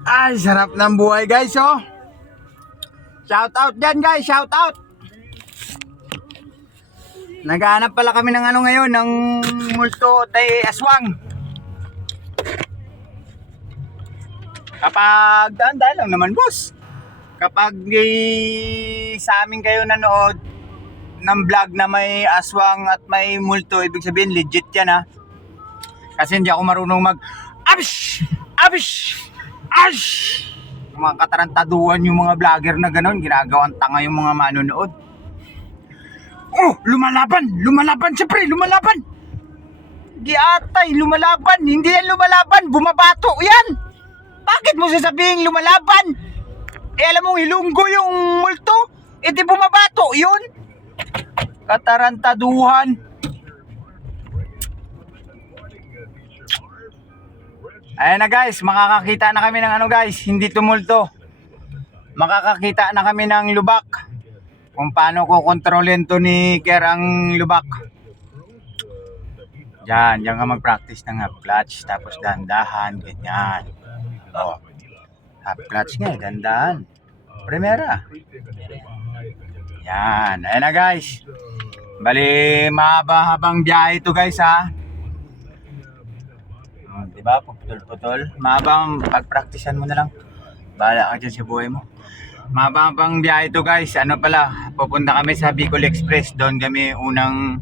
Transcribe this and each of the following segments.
Ay, sarap ng buhay guys, oh. Shout out dyan guys, shout out. Naghahanap pala kami ng ano ngayon, ng multo tay aswang. Kapag daan lang naman boss. Kapag sa amin kayo nanood ng vlog na may aswang at may multo, ibig sabihin legit yan ha. Kasi hindi ako marunong mag abish! Abish! Ash! Mga katarantaduhan yung mga vlogger na gano'n, ginagawang tanga yung mga manonood. Oh, lumalaban! Lumalaban, siyempre, lumalaban! Giatay, lumalaban! Hindi yan lumalaban, bumabato yan! Bakit mo sasabihin lumalaban? Eh alam mong hilunggo yung multo? Eh di bumabato yun? Katarantaduhan. Ayan na guys, makakakita na kami ng ano guys, hindi tumulto. Makakakita na kami ng lubak. Kung paano ko kontrolin to ni Ker ang lubak. Diyan ka mag-practice ng half clutch, tapos dahan-dahan, ganyan. Oh, half clutch nga, dahan-dahan. Primera. Yan, ayan na guys. Bali, mahaba-habang biyahe ito guys ha. Diba? Puputol-putol. Mahabang pag-practicean mo na lang. Bahala ka dyan sa buhay mo. Mahabang biyahe ito guys. Ano pala, pupunta kami sa Bicol Express. Doon kami unang,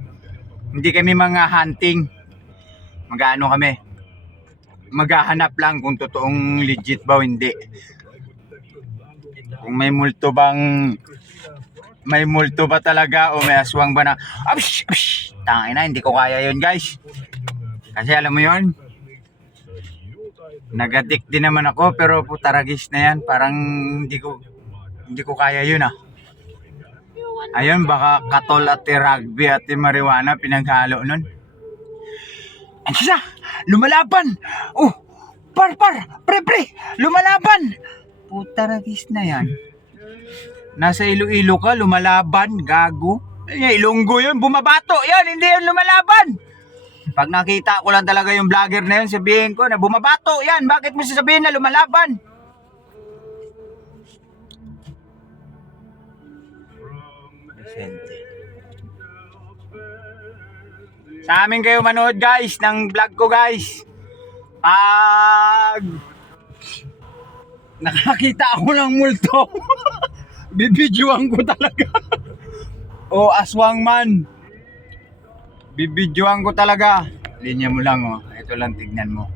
hindi kami mga hunting. Mag-ano kami. Maghahanap lang kung totoong legit ba o hindi. Kung may multo bang, may multo ba talaga o may aswang ba na, abish, abish. Tangina, hindi ko kaya yun guys. Kasi alam mo yun, nag-addict din naman ako pero putaragis na yan. Parang hindi ko kaya yun ah. Ayun, baka katol at rugby at marijuana pinaghalo nun. Ano siya? Lumalaban! Oh! Par! Pre! Lumalaban! Putaragis na yan. Nasa Iloilo ka, lumalaban, gago. Ay, Ilonggo yun, bumabato yun, hindi yun lumalaban. Pag nakita ko lang talaga yung vlogger na yun, sabihin ko na bumabato yan. Bakit mo sasabihin na lumalaban? Vicente. Sa amin kayo manood guys, ng vlog ko guys. Pag nakakita ako ng multo, bibidyoan ko talaga. O aswang man. Bibidyoan ko talaga. Linya mo lang oh. Ito lang tignan mo.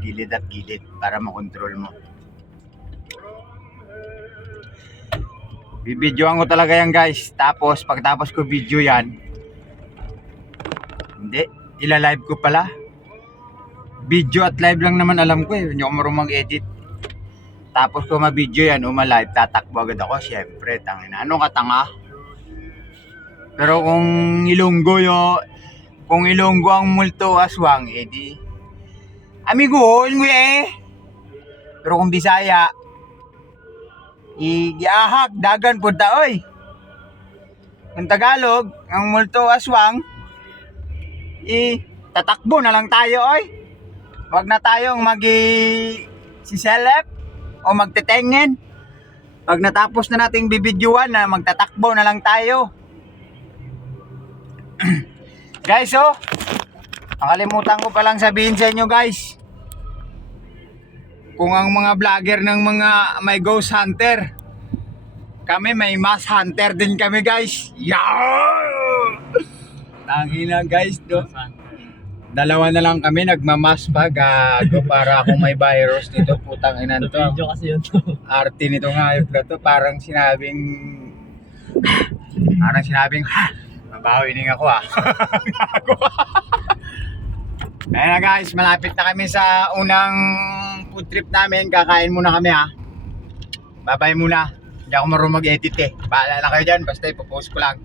Gilid at gilid para makontrol mo. Bibidyoan ko talaga yan guys. Tapos pagtapos ko video yan, hindi, ila-live ko pala. Video at live lang naman alam ko eh. Hindi ako marunong mag-edit. Tapos kung ma-video yan, uma-live, tatakbo agad ako. Siyempre, tangina. Ano ka tanga? Pero kung Ilonggo ang multo aswang, edi amigo, eh. Pero kung Bisaya, igiahak, dagan punta, oy. Kung Tagalog, ang multo aswang, tatakbo na lang tayo, oy. Wag na tayong si-seleb o magtetengin. Pag natapos na nating bibidyuhan na magtatakbo na lang tayo. Guys, oh. Nakalimutan ko palang sabihin sa inyo, guys. Kung ang mga vlogger ng mga may ghost hunter, kami may mass hunter din kami, guys. Yeah! Tangina, guys, do. Dalawa na lang kami, nagmamas pa, gago, para akong may virus dito, putang ina to. Video kasi yun to. Arte nito nga yung to, parang sinabing, mabaho ining ako ah. Kaya na guys, malapit na kami sa unang food trip namin, kakain muna kami ha. Bye bye muna, hindi ako marunong mag-edit eh. Bahala na kayo dyan, basta ipopost ko lang.